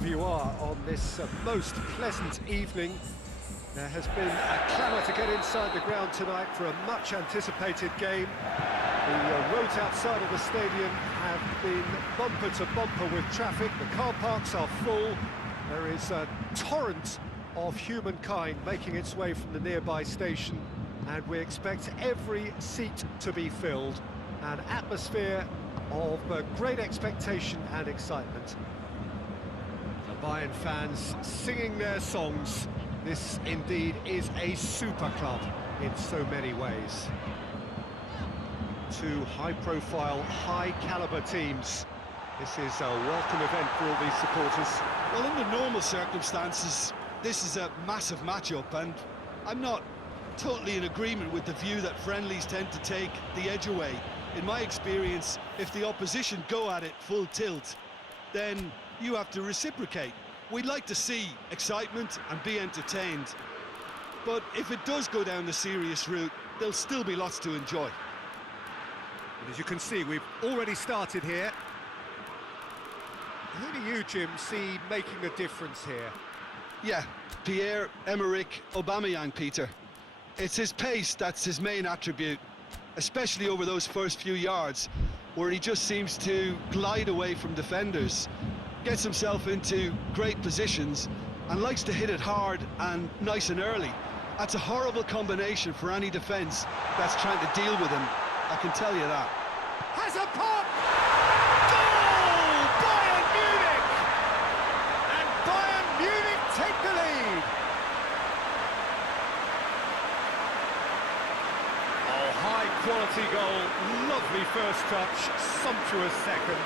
wherever you are on this most pleasant evening. There has been a clamour to get inside the ground tonight for a much-anticipated game. The roads outside of the stadium have been bumper to bumper with traffic. The car parks are full. There is a torrent of humankind making its way from the nearby station, and we expect every seat to be filled. An atmosphere of great expectation and excitement. The Bayern fans singing their songs. This indeed is a super club in so many ways. Two high-profile, high-caliber teams. This is a welcome event for all these supporters. Well, under normal circumstances, this is a massive matchup, and I'm not totally in agreement with the view that friendlies tend to take the edge away. In my experience, if the opposition go at it full tilt, then you have to reciprocate. We'd like to see excitement and be entertained, but if it does go down the serious route, there'll still be lots to enjoy. And as you can see, we've already started here. Who do you, Jim, see making a difference here? Yeah, Pierre-Emerick Aubameyang, Peter. It's his pace that's his main attribute, especially over those first few yards, where he just seems to glide away from defenders, gets himself into great positions, and likes to hit it hard and nice and early. That's a horrible combination for any defence that's trying to deal with him, I can tell you that. Has a pop! Goal! Bayern Munich! And Bayern Munich take the lead! Oh, high-quality goal, lovely first touch, sumptuous second.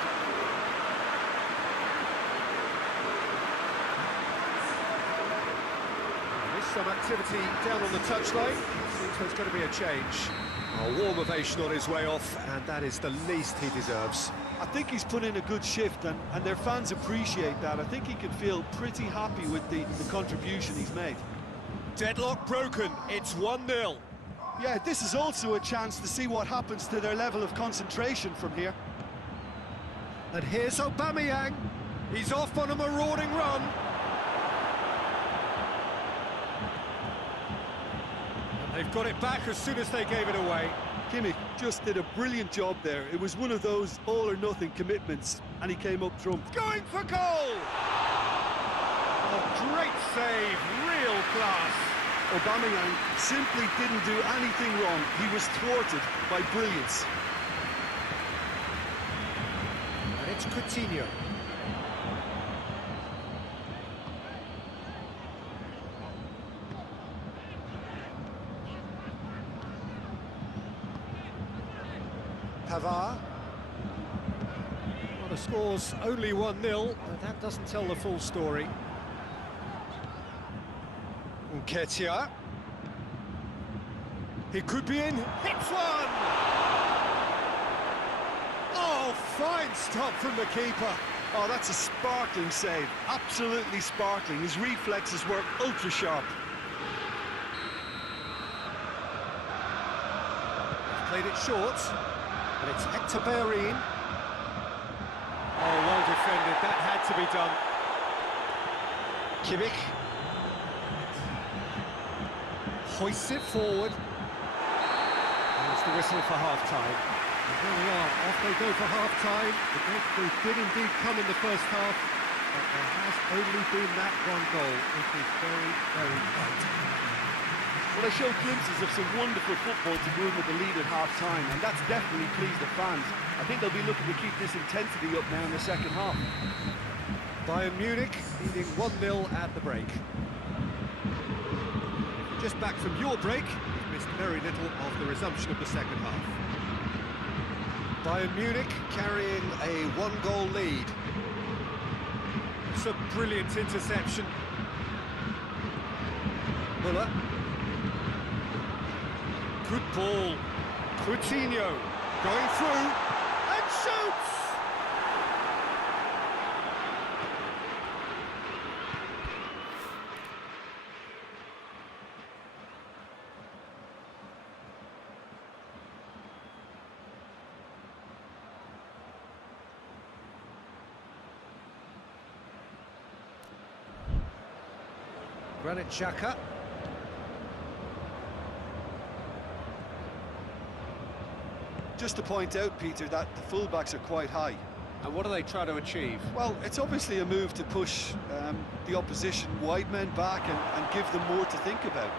There's some activity down on the touchline. Seems there's going to be a change. A warm ovation on his way off, and that is the least he deserves. I think he's put in a good shift, and their fans appreciate that. I think he can feel pretty happy with the contribution he's made. Deadlock broken, it's 1-0. Yeah, this is also a chance to see what happens to their level of concentration from here. And here's Aubameyang. He's off on a marauding run. They've got it back as soon as they gave it away. Kimmich just did a brilliant job there. It was one of those all-or-nothing commitments, and he came up trump. Going for goal! Oh, great save, real class. Aubameyang simply didn't do anything wrong. He was thwarted by brilliance. And it's Coutinho. Pavard. Well, the score's only 1-0, but that doesn't tell the full story. Nketiah. He could be in. Hits one! Oh, fine stop from the keeper. Oh, that's a sparkling save. Absolutely sparkling. His reflexes were ultra-sharp. Played it short. And it's Hector Bellerin. Oh, well defended. That had to be done. Kimmich. Hoists it forward. There's the whistle for half-time. And there we are. Off they go for half-time. The breakthrough did indeed come in the first half, but there has only been that one goal. It is very, very tight. Well, they show glimpses of some wonderful football to go in with the lead at half-time, and that's definitely pleased the fans. I think they'll be looking to keep this intensity up now in the second half. Bayern Munich leading 1-0 at the break. Just back from your break, you've missed very little of the resumption of the second half. Bayern Munich carrying a one-goal lead. It's a brilliant interception. Muller. Good ball. Coutinho going through and shoots! Granit Xhaka. Just to point out, Peter, that the fullbacks are quite high. And what do they try to achieve? Well, it's obviously a move to push the opposition wide men back and give them more to think about.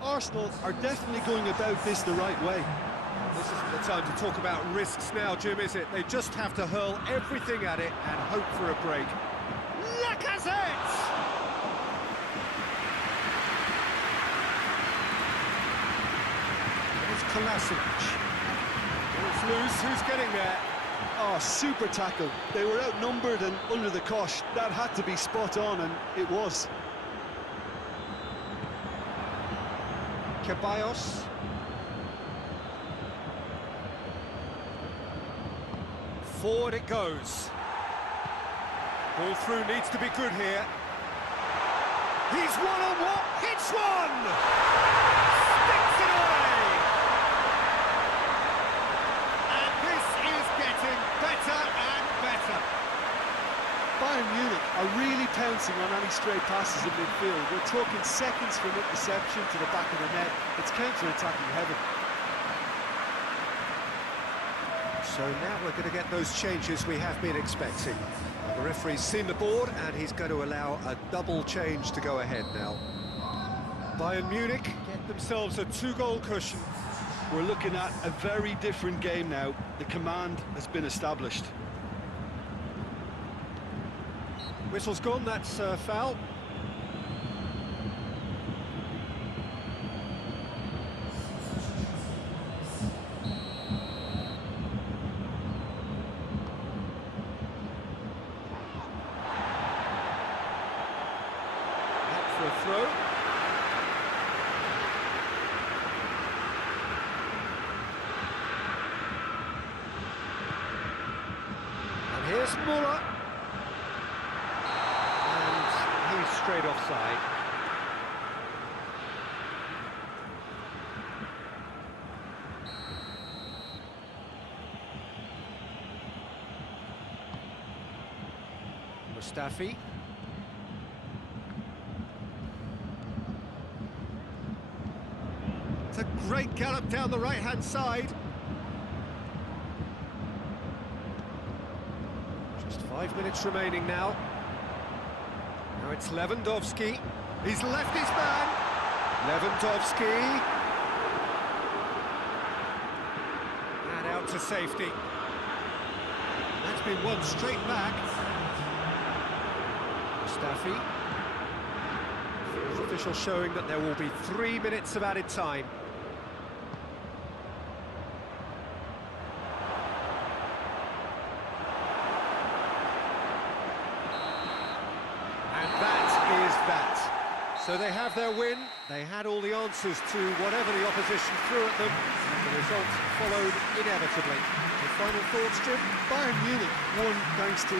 Arsenal are definitely going about this the right way. This isn't the time to talk about risks now, Jim, is it? They just have to hurl everything at it and hope for a break. Lacazette! It's Kolasinac. It's loose, who's getting there? Oh, super tackle. They were outnumbered and under the cosh. That had to be spot on, and it was. Ceballos. Forward it goes. Ball through needs to be good here. He's one-on-one, hits one! Sticks it away! And this is getting better and better. Bayern Munich are really pouncing on any stray passes in midfield. We're talking seconds from interception to the back of the net. It's counter-attacking heaven. So now we're going to get those changes we have been expecting. The referee's seen the board and he's going to allow a double change to go ahead now. Bayern Munich get themselves a 2-goal cushion. We're looking at a very different game now. The command has been established. Whistle's gone, that's a foul. For a throw. And here's Muller. And he's straight offside. Mustafi. It's a great gallop down the right-hand side. Just 5 minutes remaining now. Now it's Lewandowski. He's left his man. Lewandowski. And out to safety. That's been won straight back. Mustafi. Official showing that there will be 3 minutes of added time. And that is that. So they have their win. They had all the answers to whatever the opposition threw at them, and the result followed inevitably. The final thoughts, Jim? Bayern Munich won thanks to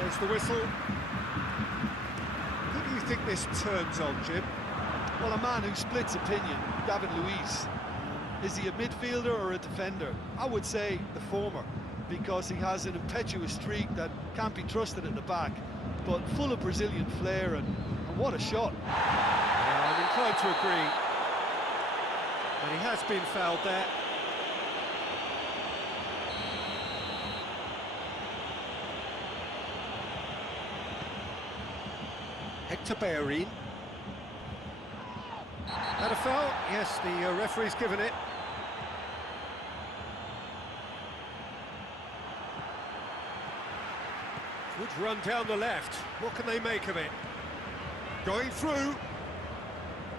There's the whistle. Who do you think this turns on, Jim? well, a man who splits opinion, David Luiz. Is he a midfielder or a defender? I would say the former, because he has an impetuous streak that can't be trusted at the back, but full of Brazilian flair, and what a shot. Yeah, I'm inclined to agree. And he has been fouled there. Hector Bellerin. That a foul? Yes, the referee's given it. Good run down the left. What can they make of it? Going through.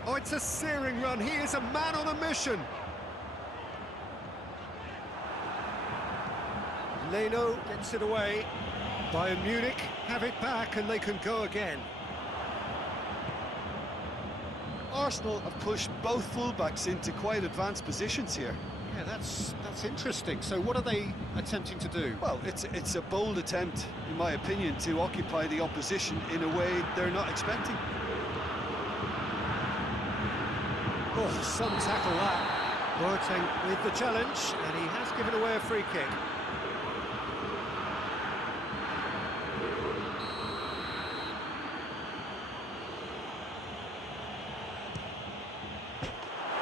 Oh, it's a searing run. He is a man on a mission. Leno gets it away. Bayern Munich have it back and they can go again. Arsenal have pushed both fullbacks into quite advanced positions here. Yeah, that's interesting. So what are they attempting to do? Well, it's a bold attempt, in my opinion, to occupy the opposition in a way they're not expecting. Oh, some tackle that. Boateng with the challenge, and he has given away a free kick.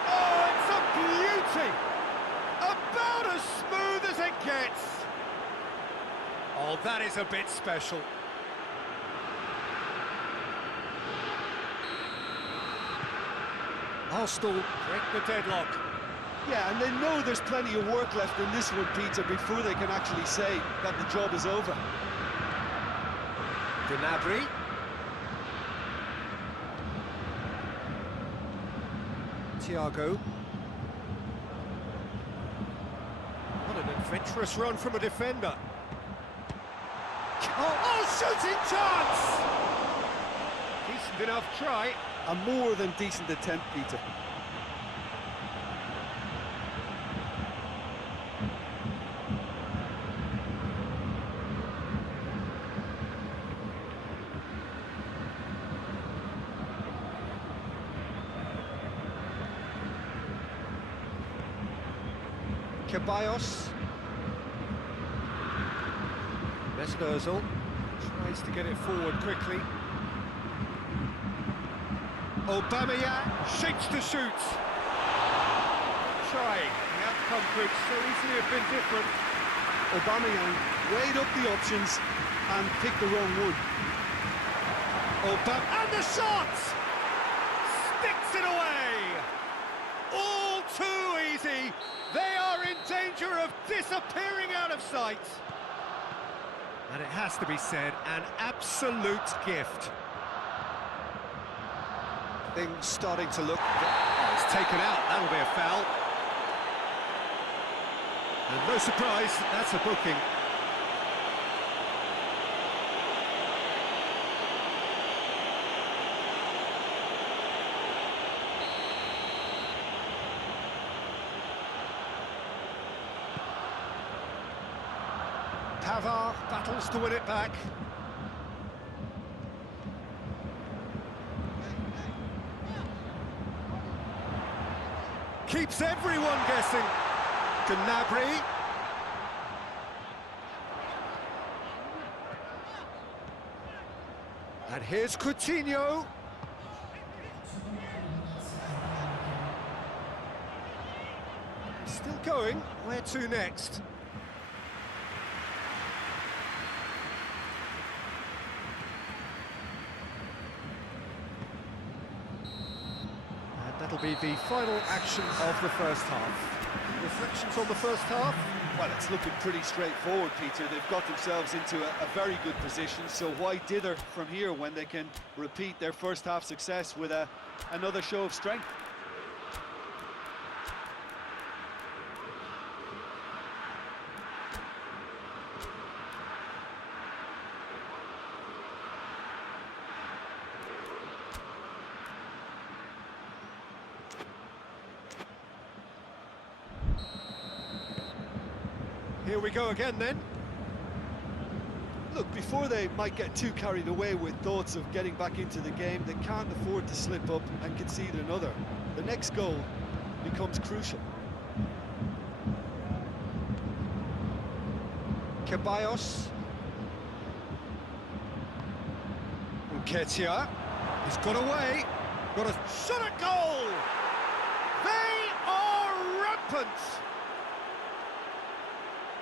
Oh, it's a beauty! About as smooth as it gets. Oh, that is a bit special. Arsenal break the deadlock. Yeah, and they know there's plenty of work left in this one, Peter, before they can actually say that the job is over. Gnabry. Thiago. What an adventurous run from a defender. Oh, shooting chance! Decent enough try. A more than decent attempt, Peter. Ceballos. Mesut Ozil tries to get it forward quickly. Aubameyang shapes to shoot. Trying. The outcome could so easily have been different. Aubameyang weighed up the options and picked the wrong one. And the shot! Sticks it away! All too easy! They are in danger of disappearing out of sight. And it has to be said, an absolute gift. Things starting to look... Oh, it's taken out, that'll be a foul. And no surprise, that's a booking. Pavard battles to win it back. Keeps everyone guessing. Gnabry. And here's Coutinho. Still going. Where to next? That'll be the final action of the first half. Reflections on the first half? Well, it's looking pretty straightforward, Peter. They've got themselves into a very good position, so why dither from here when they can repeat their first half success with another show of strength? Here we go again then. Look, before they might get too carried away with thoughts of getting back into the game, they can't afford to slip up and concede another. The next goal becomes crucial. Ceballos. Nketiah. He's got away. Got a shot at goal. They are rampant.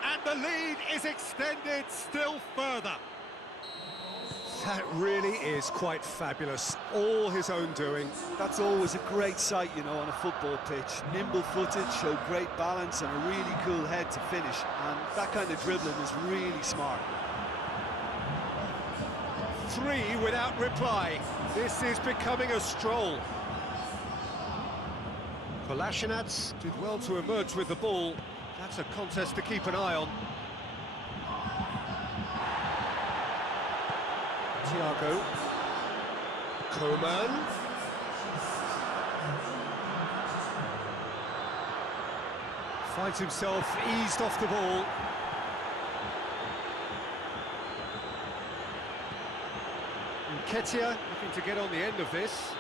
And the lead is extended still further. That really is quite fabulous. All his own doing. That's always a great sight, you know, on a football pitch. Nimble-footed, showed great balance and a really cool head to finish. And that kind of dribbling is really smart. 3 without reply. This is becoming a stroll. Kolasinac did well to emerge with the ball. That's a contest to keep an eye on. Thiago. Coman. Finds himself eased off the ball. Nketiah looking to get on the end of this.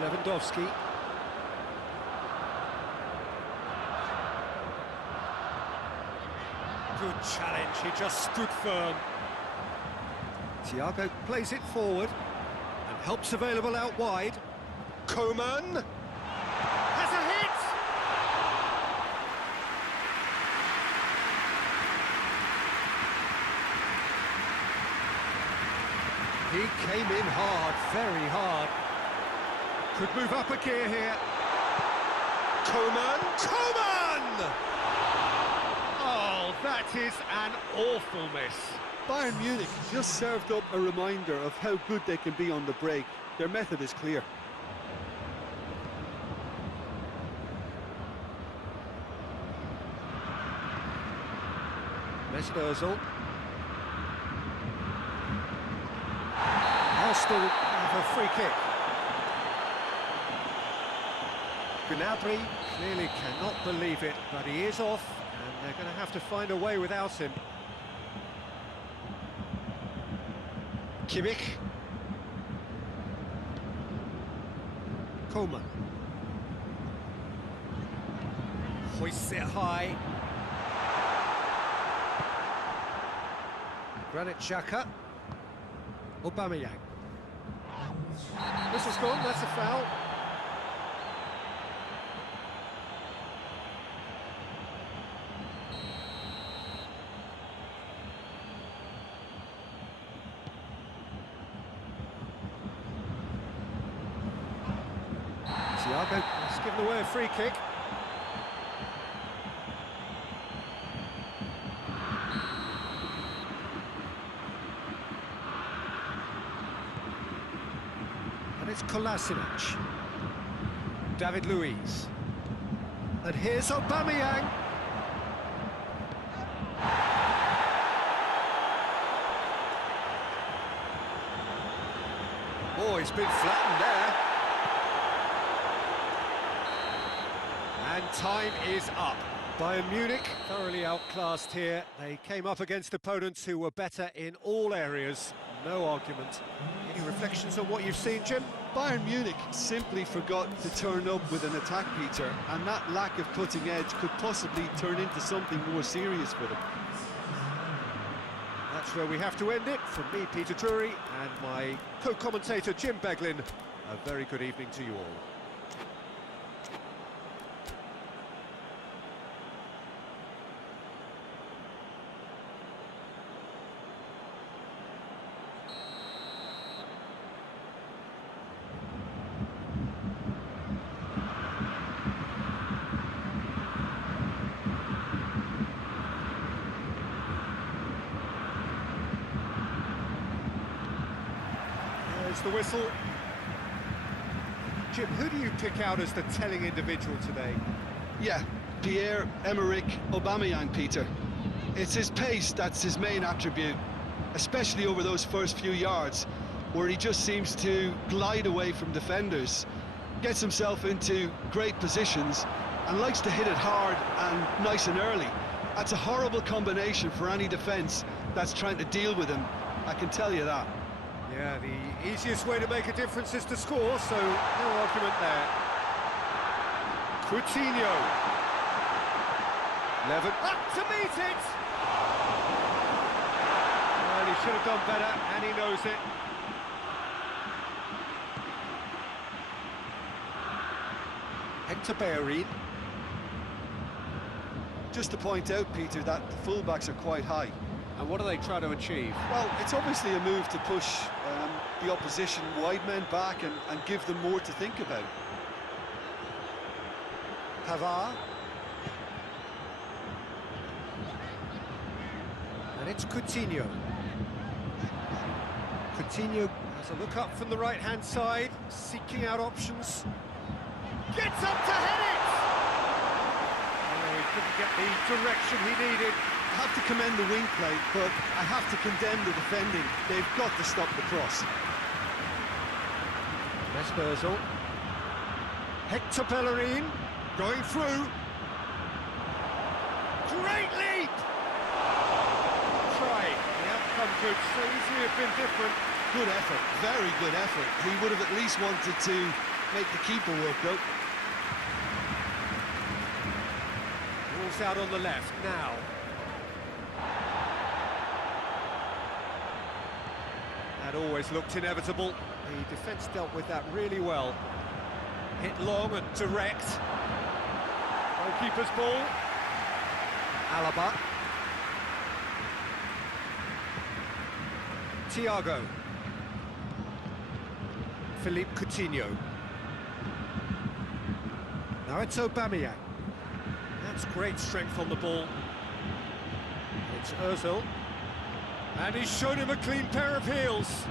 Lewandowski. Good challenge, he just stood firm. Thiago plays it forward and helps available out wide. Coman has a hit! He came in hard, very hard. Could move up a gear here. Coman! Coman! Oh, that is an awful miss. Bayern Munich just served up a reminder of how good they can be on the break. Their method is clear. Mesut Ozil. Arsenal have a free kick. Gnabry clearly cannot believe it, but he is off, and they're going to have to find a way without him. Kimmich. Coman. Hoists it high. Granit Xhaka. Aubameyang. This has gone, that's a foul. Thiago has given away a free kick. And it's Kolasinac. David Luiz. And here's Aubameyang. Oh, he's been flattened there. And time is up. Bayern Munich thoroughly outclassed here. They came up against opponents who were better in all areas. No argument. Any reflections on what you've seen, Jim? Bayern Munich simply forgot to turn up with an attack, Peter, and that lack of cutting edge could possibly turn into something more serious for them. That's where we have to end it. From me, Peter Drury, and my co-commentator, Jim Beglin. A very good evening to you all. The whistle. Jim, who do you pick out as the telling individual today? Yeah, Pierre-Emerick Aubameyang, Peter. It's his pace that's his main attribute, especially over those first few yards, where he just seems to glide away from defenders, gets himself into great positions, and likes to hit it hard and nice and early. That's a horrible combination for any defence that's trying to deal with him, I can tell you that. Yeah, the easiest way to make a difference is to score, so no argument there. Coutinho. Levin up to meet it! Well, he should have done better, and he knows it. Hector Bellerin. Just to point out, Peter, that the fullbacks are quite high. And what are they trying to achieve? Well, it's obviously a move to push the opposition wide men back and give them more to think about. Pavard. And it's Coutinho. Coutinho has a look up from the right-hand side, seeking out options. Gets up to head it! Oh, he couldn't get the direction he needed. have to commend the wing play, but I have to condemn the defending. They've got to stop the cross. Mesperzel. Hector Bellerin going through. Great leap! Try. The outcome could so easily have been different. Good effort, very good effort. He would have at least wanted to make the keeper work, though. Ball's out on the left now. That always looked inevitable. The defence dealt with that really well. Hit long and direct. Goalkeeper's ball. Alaba. Thiago. Philippe Coutinho. Now it's Aubameyang. That's great strength on the ball. It's Ozil. And he's shown him a clean pair of heels.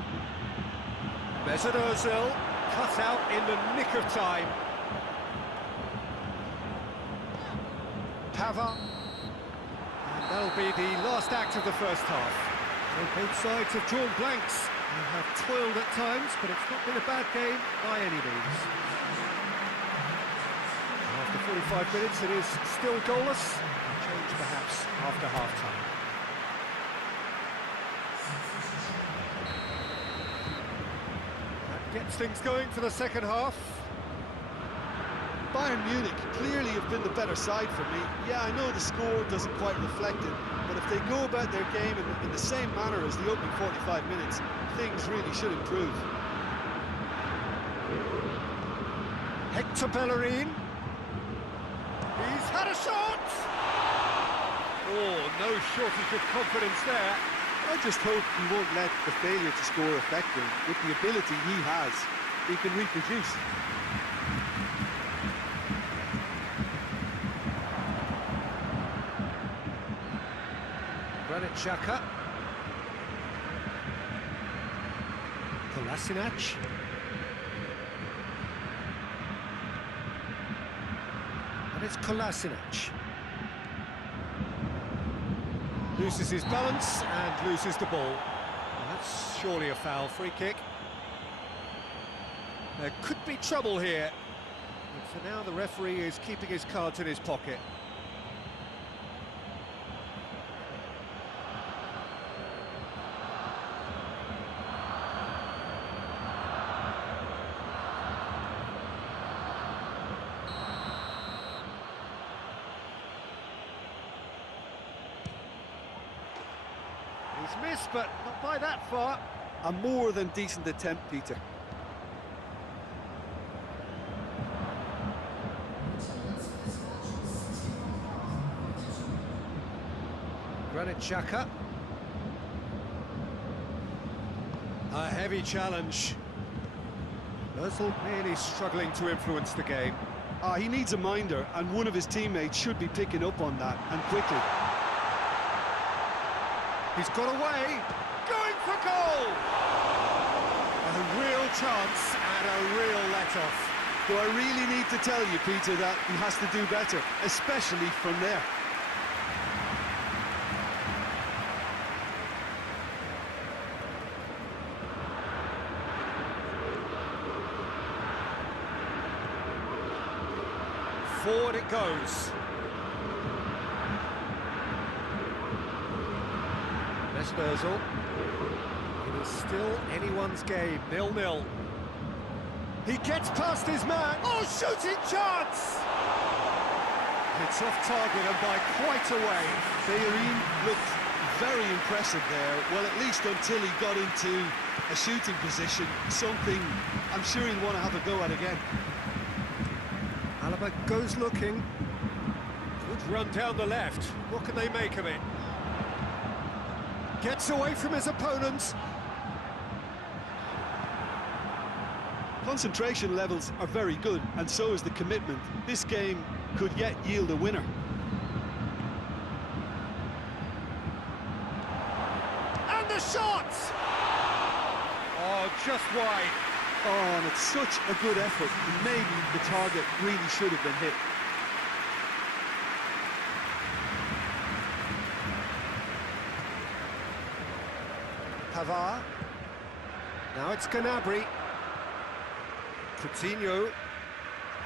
Mesut Ozil, cut out in the nick of time. Pava. And that'll be the last act of the first half. Well, both sides have drawn blanks and have toiled at times, but it's not been a bad game by any means. After 45 minutes, it is still goalless. Change perhaps after half-time. That gets things going for the second half. Bayern Munich clearly have been the better side for me. Yeah, I know the score doesn't quite reflect it, but if they go about their game in the same manner as the opening 45 minutes, things really should improve. Hector Bellerin. He's had a shot! Oh, no shortage of confidence there. I just hope he won't let the failure to score affect him. With the ability he has, he can reproduce. Granit Xhaka. Kolasinac. And it's Kolasinac. Loses his balance and loses the ball. Well, that's surely a foul. Free kick. There could be trouble here. But for now, the referee is keeping his cards in his pocket. He's missed, but not by that far. A more than decent attempt, Peter. Granit Xhaka. A heavy challenge. Ozil really struggling to influence the game. He needs a minder, and one of his teammates should be picking up on that, and quickly. He's got away, going for goal! A real chance and a real let-off. Do I really need to tell you, Peter, that he has to do better, especially from there? Forward it goes. Ozil. It is still anyone's game, 0-0. He gets past his man. Oh, shooting chance! It's off target and by quite a way. Bellerin looked very impressive there, well, at least until he got into a shooting position, something I'm sure he'll want to have a go at again. Alaba goes looking. Good run down the left. What can they make of it? Gets away from his opponents. Concentration levels are very good, and so is the commitment. This game could yet yield a winner. And the shot! Oh, just wide. Oh, and it's such a good effort. Maybe the target really should have been hit. Pavard. Now it's Gnabry. Coutinho.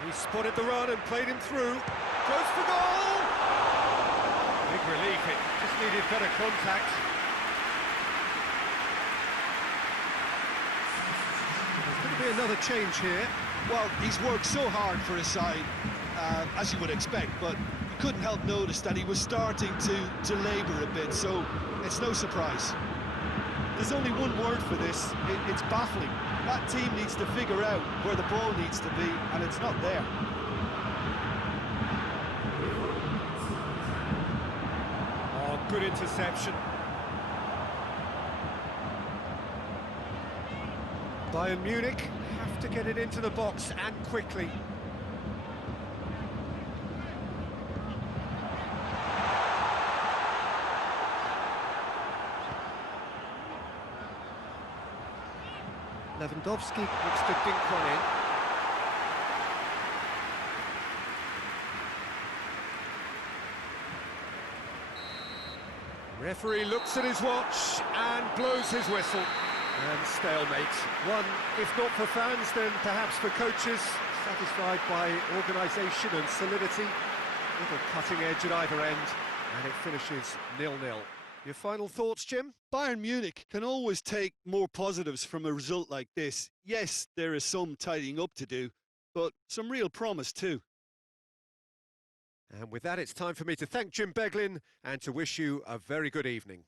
He spotted the run and played him through. Goes for goal! Big relief, it just needed better contact. There's going to be another change here. Well, he's worked so hard for his side, as you would expect, but you couldn't help notice that he was starting to labour a bit, so it's no surprise. There's only one word for this, it's baffling. That team needs to figure out where the ball needs to be, and it's not there. Oh, good interception. Bayern Munich have to get it into the box and quickly. Lewandowski looks to dink one in. Referee looks at his watch and blows his whistle. And stalemate. One, if not for fans, then perhaps for coaches, satisfied by organisation and solidity. Little cutting edge at either end, and it finishes 0-0. Your final thoughts, Jim? Bayern Munich can always take more positives from a result like this. Yes, there is some tidying up to do, but some real promise too. And with that, it's time for me to thank Jim Beglin and to wish you a very good evening.